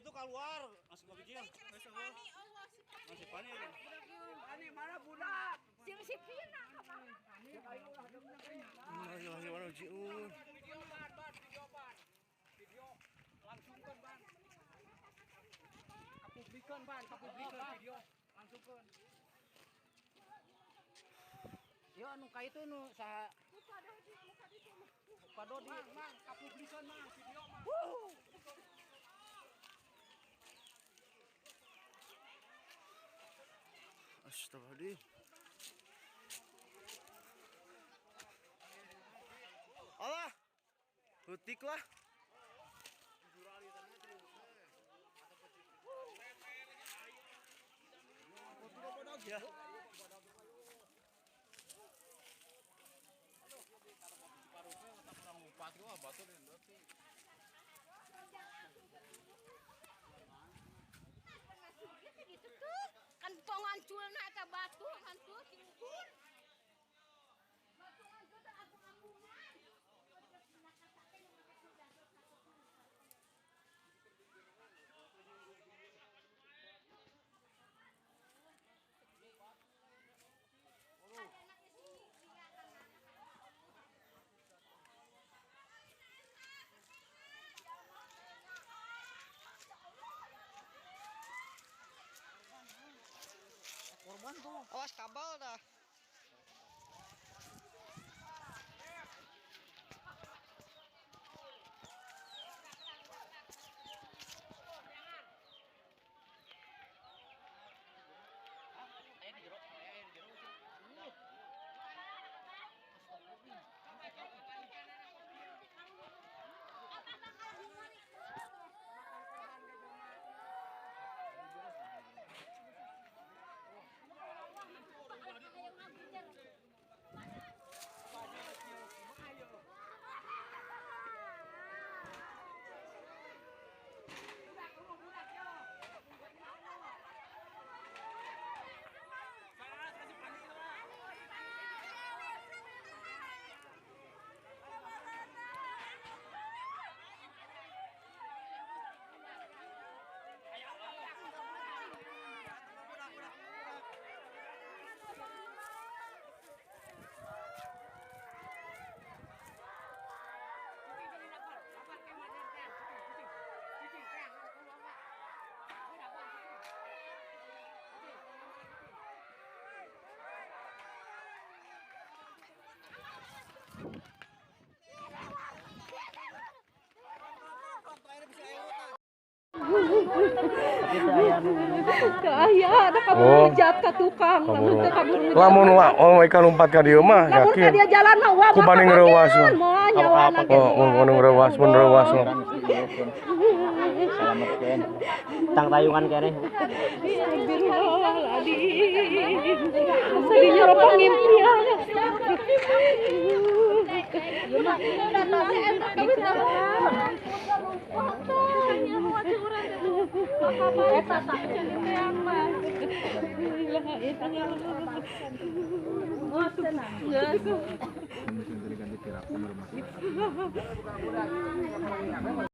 itu keluar, masih kecil. Masih panik. Ani mana budak? Si Pina apa? Masih mana cium. Video langsungkan ban. Kapublikan ban, kapublikan video langsungkan. Yo anu ka itu nu saha Pado di mang kapublikan mang video mang. Astagfirullahaladzim. Allah, hutik lah. Ya. Kan tong hancurna eta batu hancur diukur. Batu hancur teh ampung-ampungan. Korban tuh. Awas kabel dah. Aya ada kabur ngejat ka tukang, lamun teu kabur ngejat. Lamun ikan lompat ka dieu mah Lamun ka dia jalan mah wah ku banding reuwas mah. moal nyawana ge. Mun reuwas mun reuwas mah. Selamatkeun. Tang tayungan keneh. Astagfirullahaladzim. Sadinya ropang ngimpian. Tenang.